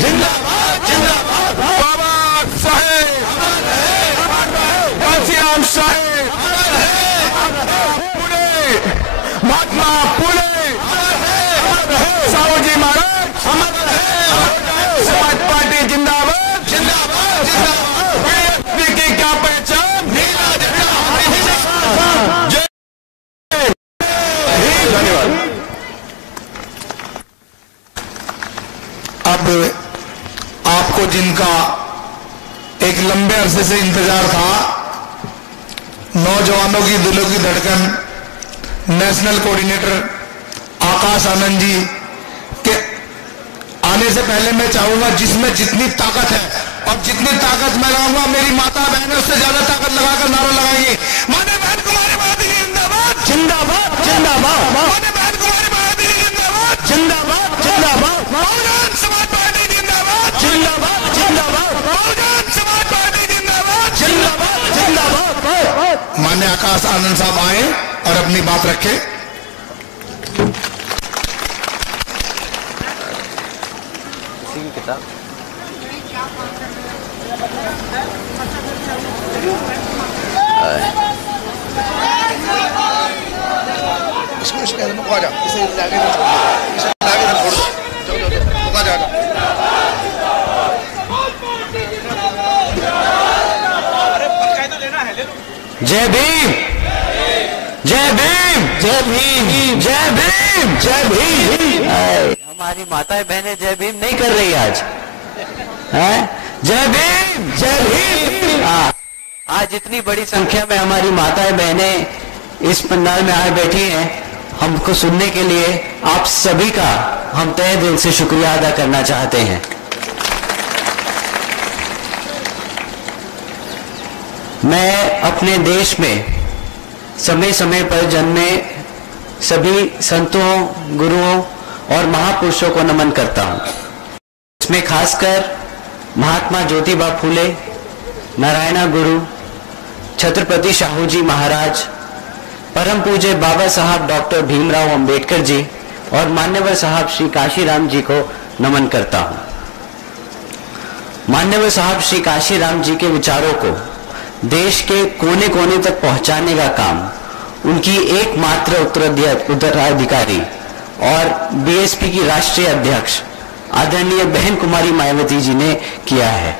जिंदाबाद जिंदाबाद। बाबा साहेब घनश्याम साहेब, पुणे महात्मा पुणे, साहूजी महाराज, समाज पार्टी जिंदाबाद जिंदाबाद जिंदाबाद। बीएसपी की क्या पहचान? नीला झंडा। धन्यवाद। अब आपको जिनका एक लंबे अरसे से इंतजार था, नौजवानों की दिलों की धड़कन नेशनल कोऑर्डिनेटर आकाश आनंद जी के आने से पहले मैं चाहूंगा जिसमें जितनी ताकत है और जितनी ताकत मैं लगाऊंगा, मेरी माता बहनें उससे ज्यादा ताकत लगाकर नारा लगाएंगी। माने बहन कुमारी महादी जिंदाबाद जिंदाबाद जिंदाबाद। माने बहन कुमारी महादी जिंदाबाद जिंदाबाद जिंदाबाद। बहुजन समाज पार्टी जिंदाबाद जिंदाबाद जिंदाबाद। बहुजन समाज पार्टी जिंदाबाद जिंदाबाद जिंदाबाद। मान्य आकाश आनंद साहब आए और अपनी बात रखे। इसको कहने में जा, इसे लागे नहीं छोड़, इसे लागे नहीं छोड़, जाओ जाओ जाओ, जा जा। जय भीम जय भीम जय भीम जय भीम जय भीम। हमारी माताएं बहनें जय भीम नहीं कर रही आज, हैं? जय भीम जय भीम। आज इतनी बड़ी संख्या में हमारी माताएं बहनें इस पंडाल में आए बैठी हैं, हमको सुनने के लिए आप सभी का हम तहे दिल से शुक्रिया अदा करना चाहते हैं। मैं अपने देश में समय समय पर जन्मे सभी संतों, गुरुओं और महापुरुषों को नमन करता हूं। इसमें खासकर महात्मा ज्योतिबा फूले, नारायणा गुरु, छत्रपति शाहूजी महाराज, परम पूज्य बाबा साहब डॉक्टर भीमराव अंबेडकर जी और मान्यवर साहब श्री काशीराम जी को नमन करता हूं। मान्यवर साहब श्री काशीराम जी के विचारों को देश के कोने कोने तक पहुंचाने का काम उनकी एकमात्र उत्तराधिकारी और बीएसपी की राष्ट्रीय अध्यक्ष आदरणीय बहन कुमारी मायावती जी ने किया है।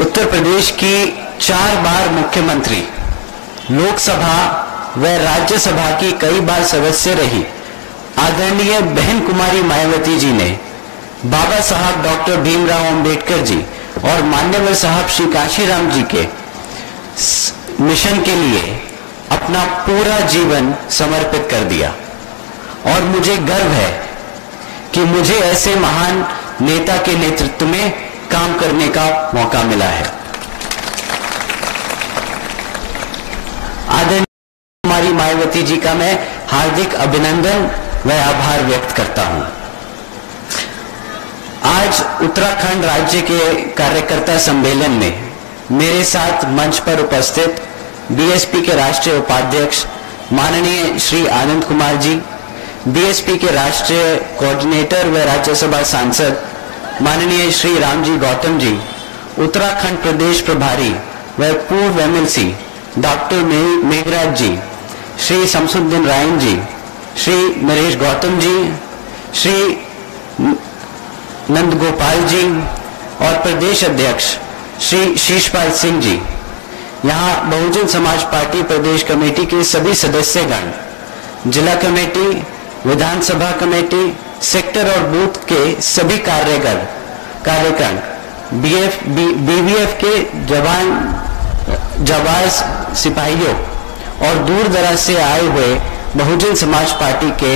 उत्तर प्रदेश की 4 बार मुख्यमंत्री, लोकसभा व राज्यसभा की कई बार सदस्य रही आदरणीय बहन कुमारी मायावती जी ने बाबा साहब डॉक्टर भीमराव अंबेडकर जी और मान्यवर साहब श्री काशीराम जी के मिशन के लिए अपना पूरा जीवन समर्पित कर दिया और मुझे गर्व है कि मुझे ऐसे महान नेता के नेतृत्व में काम करने का मौका मिला है। आदरणीय कुमारी मायावती जी का मैं हार्दिक अभिनंदन व आभार व्यक्त करता हूं। आज उत्तराखंड राज्य के कार्यकर्ता सम्मेलन में मेरे साथ मंच पर उपस्थित बीएसपी के राष्ट्रीय उपाध्यक्ष माननीय श्री आनंद कुमार जी, बीएसपी के राष्ट्रीय कोऑर्डिनेटर व राज्यसभा सांसद माननीय श्री रामजी गौतम जी, उत्तराखंड प्रदेश प्रभारी व पूर्व एमएलसी डॉक्टर मेघराज जी, श्री शमसुद्दीन रायन जी, श्री नरेश गौतम जी, श्री नंद गोपाल जी और प्रदेश अध्यक्ष श्री शीशपाल सिंह जी, यहाँ बहुजन समाज पार्टी प्रदेश कमेटी के सभी सदस्यगण, जिला कमेटी, विधानसभा कमेटी, सेक्टर और बूथ के सभी कार्यकर्ता, बीवीएफ के जवान सिपाहियों और दूर दराज से आए हुए बहुजन समाज पार्टी के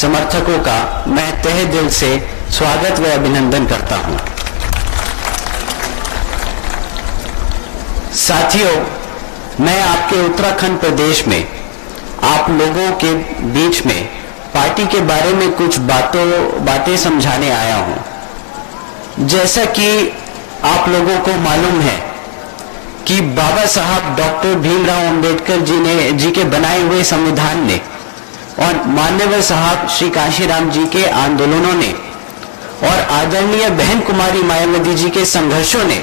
समर्थकों का मैं तहे दिल से स्वागत व अभिनंदन करता हूं। साथियों, मैं आपके उत्तराखंड प्रदेश में आप लोगों के बीच में पार्टी के बारे में कुछ बातें समझाने आया हूं। जैसा कि आप लोगों को मालूम है कि बाबा साहब डॉक्टर भीमराव अंबेडकर जी के बनाए हुए संविधान ने और मान्यवर साहब श्री कांशीराम जी के आंदोलनों ने और आदरणीय बहन कुमारी मायावती जी के संघर्षों ने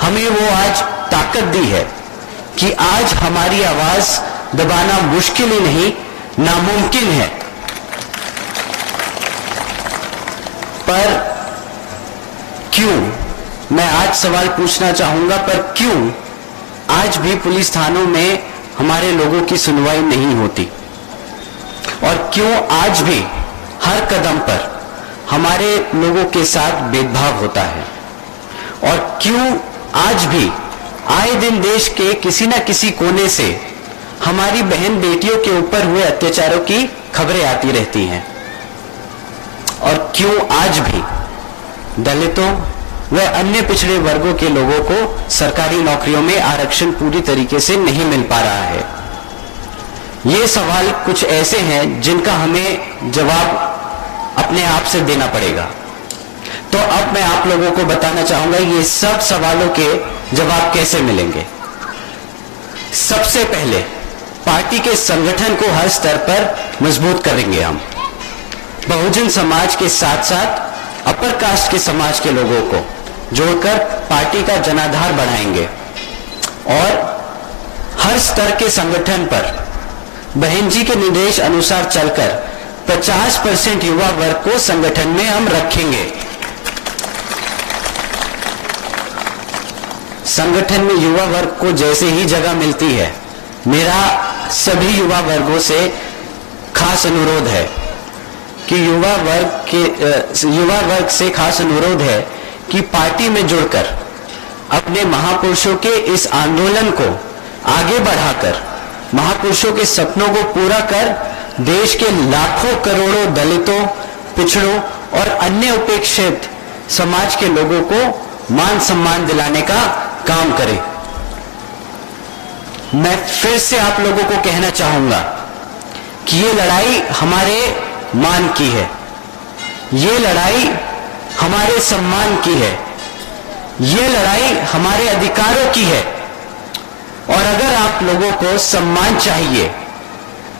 हमें वो आज ताकत दी है कि आज हमारी आवाज दबाना मुश्किल ही नहीं, नामुमकिन है। पर क्यों, मैं आज सवाल पूछना चाहूंगा, पर क्यों आज भी पुलिस थानों में हमारे लोगों की सुनवाई नहीं होती? और क्यों आज भी हर कदम पर हमारे लोगों के साथ भेदभाव होता है? और क्यों आज भी आए दिन देश के किसी न किसी कोने से हमारी बहन बेटियों के ऊपर हुए अत्याचारों की खबरें आती रहती हैं? और क्यों आज भी दलितों व अन्य पिछड़े वर्गों के लोगों को सरकारी नौकरियों में आरक्षण पूरी तरीके से नहीं मिल पा रहा है? ये सवाल कुछ ऐसे हैं जिनका हमें जवाब अपने आप से देना पड़ेगा। तो अब मैं आप लोगों को बताना चाहूंगा ये सब सवालों के जवाब कैसे मिलेंगे। सबसे पहले पार्टी के संगठन को हर स्तर पर मजबूत करेंगे हम। बहुजन समाज के साथ साथ अपर कास्ट के समाज के लोगों को जोड़कर पार्टी का जनाधार बढ़ाएंगे और हर स्तर के संगठन पर बहन जी के निर्देश अनुसार चलकर 50% युवा वर्ग को संगठन में हम रखेंगे। संगठन में युवा वर्ग को जैसे ही जगह मिलती है, मेरा सभी युवा वर्गों से खास अनुरोध है कि युवा वर्ग से खास अनुरोध है कि पार्टी में जुड़कर अपने महापुरुषों के इस आंदोलन को आगे बढ़ाकर महापुरुषों के सपनों को पूरा कर देश के लाखों करोड़ों दलितों, पिछड़ों और अन्य उपेक्षित समाज के लोगों को मान सम्मान दिलाने का काम करें। मैं फिर से आप लोगों को कहना चाहूंगा कि ये लड़ाई हमारे मान की है, ये लड़ाई हमारे सम्मान की है, ये लड़ाई हमारे अधिकारों की है। और अगर आप लोगों को सम्मान चाहिए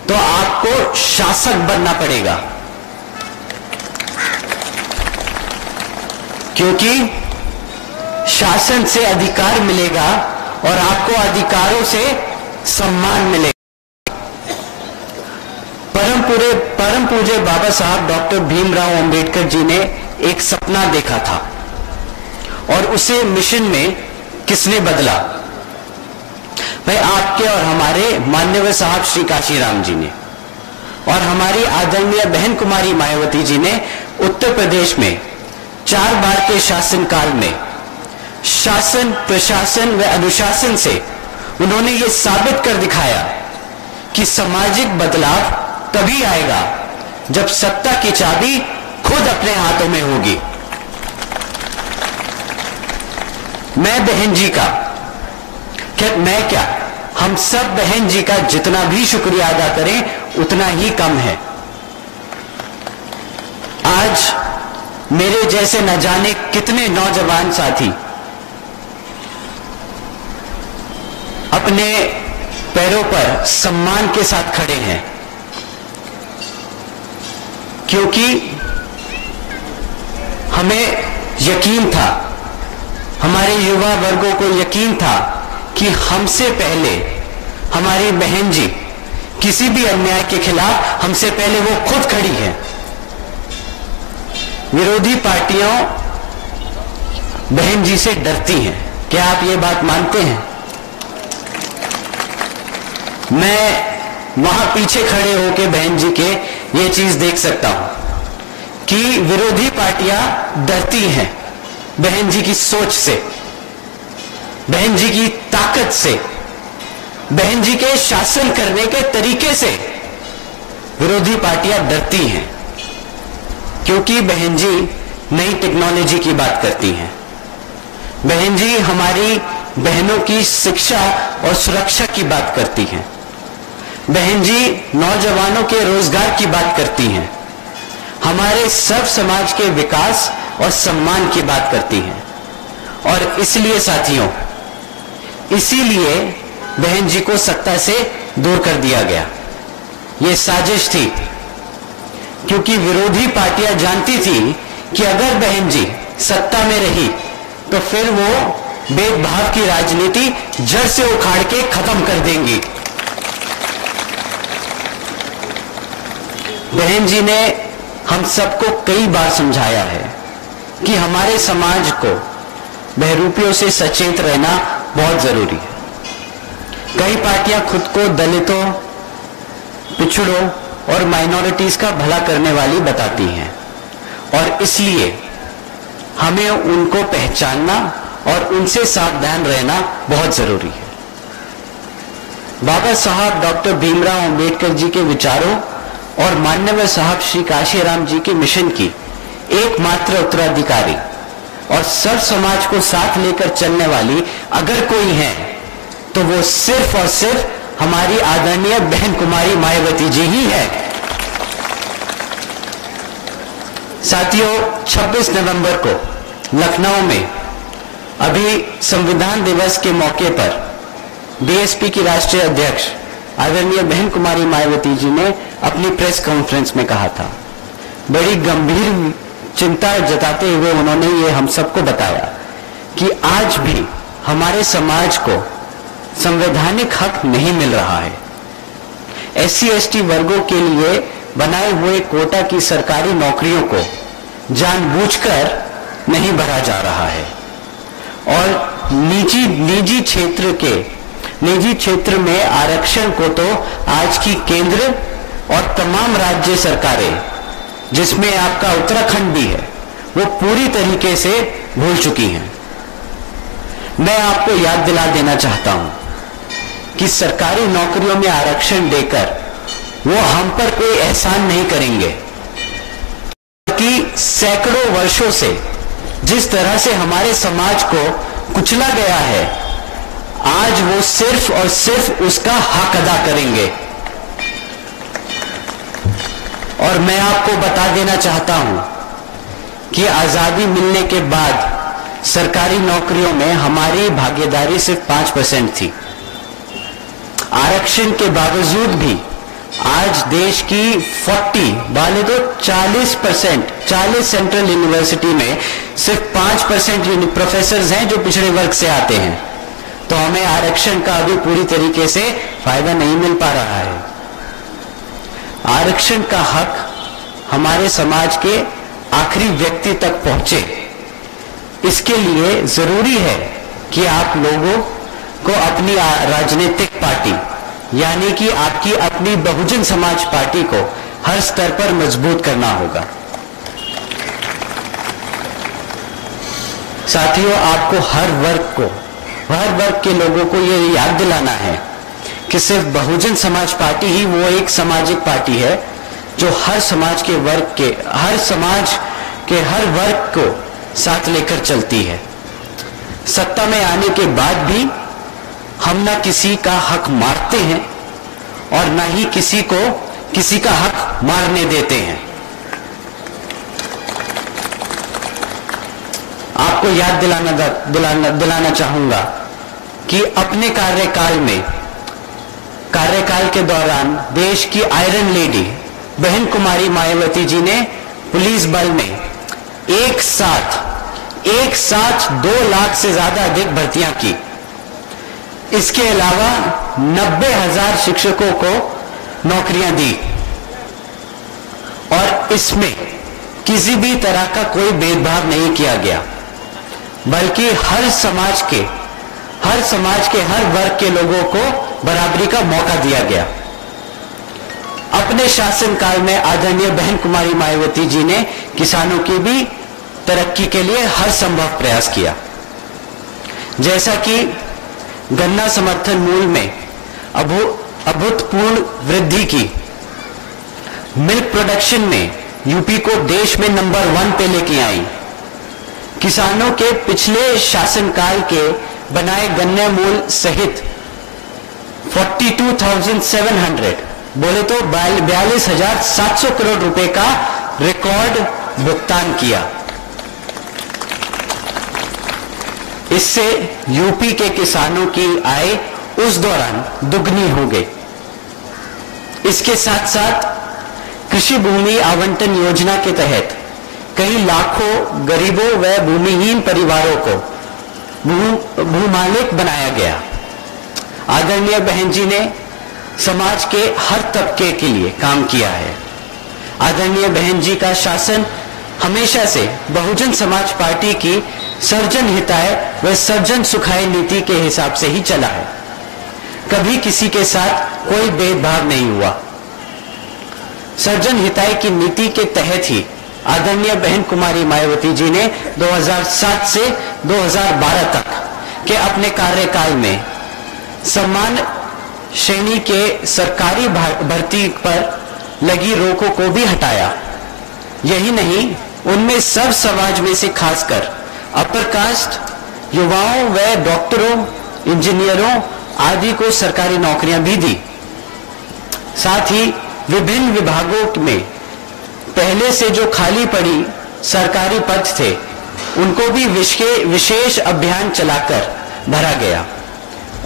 तो आपको शासक बनना पड़ेगा, क्योंकि शासन से अधिकार मिलेगा और आपको अधिकारों से सम्मान मिलेगा। परम पूज्य बाबा साहब डॉक्टर भीमराव अंबेडकर जी ने एक सपना देखा था और उसे मिशन में किसने बदला? भाई आपके और हमारे मान्यवर साहब श्री कांशीराम जी ने, और हमारी आदरणीय बहन कुमारी मायावती जी ने उत्तर प्रदेश में 4 बार के शासनकाल में शासन, प्रशासन व अनुशासन से उन्होंने ये साबित कर दिखाया कि सामाजिक बदलाव तभी आएगा जब सत्ता की चाबी खुद अपने हाथों में होगी। मैं बहन जी का हम सब बहन जी का जितना भी शुक्रिया अदा करें उतना ही कम है। आज मेरे जैसे न जाने कितने नौजवान साथी अपने पैरों पर सम्मान के साथ खड़े हैं, क्योंकि हमें यकीन था, हमारे युवा वर्गों को यकीन था कि हमसे पहले हमारी बहन जी किसी भी अन्याय के खिलाफ हमसे पहले वो खुद खड़ी है। विरोधी पार्टियां बहन जी से डरती हैं। क्या आप ये बात मानते हैं? मैं वहां पीछे खड़े होकर बहन जी के ये चीज देख सकता हूं कि विरोधी पार्टियां डरती हैं बहन जी की सोच से, बहन जी की ताकत से, बहन जी के शासन करने के तरीके से। विरोधी पार्टियां डरती हैं क्योंकि बहन जी नई टेक्नोलॉजी की बात करती हैं। बहन जी हमारी बहनों की शिक्षा और सुरक्षा की बात करती हैं। बहन जी नौजवानों के रोजगार की बात करती हैं, हमारे सब समाज के विकास और सम्मान की बात करती हैं। और इसलिए साथियों, इसीलिए बहन जी को सत्ता से दूर कर दिया गया। ये साजिश थी, क्योंकि विरोधी पार्टियां जानती थी कि अगर बहन जी सत्ता में रही तो फिर वो भेदभाव की राजनीति जड़ से उखाड़ के खत्म कर देंगी। बहन जी ने हम सबको कई बार समझाया है कि हमारे समाज को बहरूपियों से सचेत रहना बहुत जरूरी है। कई पार्टियां खुद को दलितों, पिछड़ों और माइनॉरिटीज का भला करने वाली बताती हैं और इसलिए हमें उनको पहचानना और उनसे सावधान रहना बहुत जरूरी है। बाबा साहब डॉक्टर भीमराव अंबेडकर जी के विचारों और मान्यवर साहब श्री काशीराम जी के मिशन की एकमात्र उत्तराधिकारी और सर्व समाज को साथ लेकर चलने वाली अगर कोई है तो वो सिर्फ और सिर्फ हमारी आदरणीय बहन कुमारी मायावती जी ही है। साथियों, 26 नवंबर को लखनऊ में अभी संविधान दिवस के मौके पर बीएसपी की राष्ट्रीय अध्यक्ष आदरणीय बहन कुमारी मायावती जी ने अपनी प्रेस कॉन्फ्रेंस में कहा था, बड़ी गंभीर चिंता जताते हुए उन्होंने ये हम सबको बताया कि आज भी हमारे समाज को संवैधानिक हक नहीं मिल रहा है। एससी एसटी वर्गों के लिए बनाए हुए कोटा की सरकारी नौकरियों को जानबूझकर नहीं भरा जा रहा है और निजी क्षेत्र में आरक्षण को तो आज की केंद्र और तमाम राज्य सरकारें, जिसमें आपका उत्तराखंड भी है, वो पूरी तरीके से भूल चुकी हैं। मैं आपको याद दिला देना चाहता हूं कि सरकारी नौकरियों में आरक्षण देकर वो हम पर कोई एहसान नहीं करेंगे, कि सैकड़ों वर्षों से जिस तरह से हमारे समाज को कुचला गया है, आज वो सिर्फ और सिर्फ उसका हक अदा करेंगे। और मैं आपको बता देना चाहता हूं कि आजादी मिलने के बाद सरकारी नौकरियों में हमारी भागीदारी सिर्फ 5% थी। आरक्षण के बावजूद भी आज देश की 40 सेंट्रल यूनिवर्सिटी में सिर्फ 5% प्रोफेसर हैं जो पिछड़े वर्ग से आते हैं, तो हमें आरक्षण का अभी पूरी तरीके से फायदा नहीं मिल पा रहा है। आरक्षण का हक हमारे समाज के आखिरी व्यक्ति तक पहुंचे, इसके लिए जरूरी है कि आप लोगों को अपनी राजनीतिक पार्टी यानी कि आपकी अपनी बहुजन समाज पार्टी को हर स्तर पर मजबूत करना होगा। साथियों, आपको हर वर्ग के लोगों को यह याद दिलाना है कि सिर्फ बहुजन समाज पार्टी ही वो एक सामाजिक पार्टी है जो हर समाज के हर वर्ग को साथ लेकर चलती है। सत्ता में आने के बाद भी हम ना किसी का हक मारते हैं और ना ही किसी को किसी का हक मारने देते हैं। आपको याद दिलाना चाहूंगा कि अपने कार्यकाल के दौरान देश की आयरन लेडी बहन कुमारी मायावती जी ने पुलिस बल में एक साथ 2 लाख से ज्यादा अधिक भर्तियां की। इसके अलावा 90,000 शिक्षकों को नौकरियां दी और इसमें किसी भी तरह का कोई भेदभाव नहीं किया गया, बल्कि हर समाज के हर वर्ग के लोगों को बराबरी का मौका दिया गया। अपने शासनकाल में आदरणीय बहन कुमारी मायावती जी ने किसानों की भी तरक्की के लिए हर संभव प्रयास किया, जैसा कि गन्ना समर्थन मूल्य में अभूतपूर्व वृद्धि की, मिल्क प्रोडक्शन में यूपी को देश में नंबर 1 पे लेके आई, किसानों के पिछले शासनकाल के बनाए गन्ने मूल्य सहित 42,700 बोले तो 42,700 करोड़ रुपए का रिकॉर्ड भुगतान किया। इससे यूपी के किसानों की आय उस दौरान दुगनी हो गई। इसके साथ साथ कृषि भूमि आवंटन योजना के तहत कई लाखों गरीबों व भूमिहीन परिवारों को भूमालिक बनाया गया। आदरणीय बहन जी ने समाज के हर तबके के लिए काम किया है। आदरणीय बहन जी का शासन हमेशा से बहुजन समाज पार्टी की सर्वजन हिताय व सर्वजन सुखाय नीति के हिसाब से ही चला है। कभी किसी के साथ कोई भेदभाव नहीं हुआ। सर्वजन हिताय की नीति के तहत ही आदरणीय बहन कुमारी मायावती जी ने 2007 से 2012 तक के अपने कार्यकाल में सम्मान श्रेणी के सरकारी भर्ती पर लगी रोकों को भी हटाया। यही नहीं, उनमें सब समाज में से खासकर अपर कास्ट युवाओं व डॉक्टरों, इंजीनियरों आदि को सरकारी नौकरियां भी दी। साथ ही विभिन्न विभागों में पहले से जो खाली पड़ी सरकारी पद थे, उनको भी विशेष अभियान चलाकर भरा गया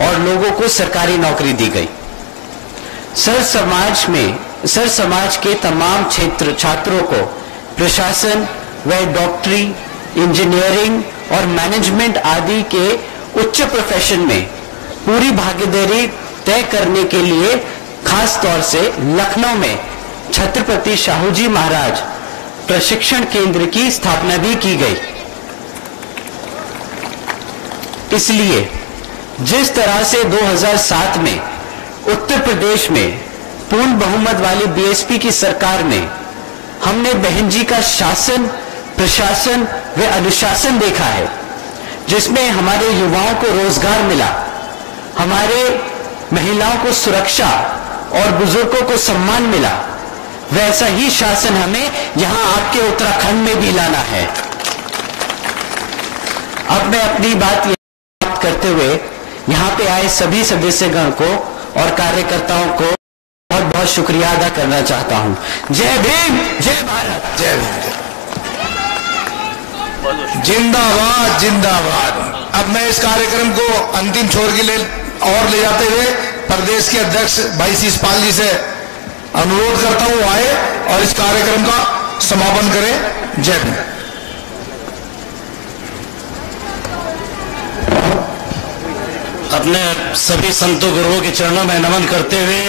और लोगों को सरकारी नौकरी दी गई। सर समाज के तमाम छात्रों को प्रशासन व डॉक्टरी, इंजीनियरिंग और मैनेजमेंट आदि के उच्च प्रोफेशन में पूरी भागीदारी तय करने के लिए खास तौर से लखनऊ में छत्रपति शाहूजी महाराज प्रशिक्षण केंद्र की स्थापना भी की गई। इसलिए जिस तरह से 2007 में उत्तर प्रदेश में पूर्ण बहुमत वाली बीएसपी की सरकार में हमने बहन जी का शासन, प्रशासन व अनुशासन देखा है, जिसमें हमारे युवाओं को रोजगार मिला, हमारे महिलाओं को सुरक्षा और बुजुर्गों को सम्मान मिला, वैसा ही शासन हमें यहां आपके उत्तराखंड में भी लाना है। अब मैं अपनी बात समाप्त करते हुए यहां पे आए सभी सदस्यगण को और कार्यकर्ताओं को बहुत बहुत शुक्रिया अदा करना चाहता हूं। जय भीम, जय भारत, जय भीम। जिंदाबाद जिंदाबाद। अब मैं इस कार्यक्रम को अंतिम छोर के लिए और ले जाते हुए प्रदेश के अध्यक्ष भाई शिषपाल जी से अनुरोध करता हूं आए और इस कार्यक्रम का समापन करें। जय भीम। अपने सभी संतों गुरुओं के चरणों में नमन करते हुए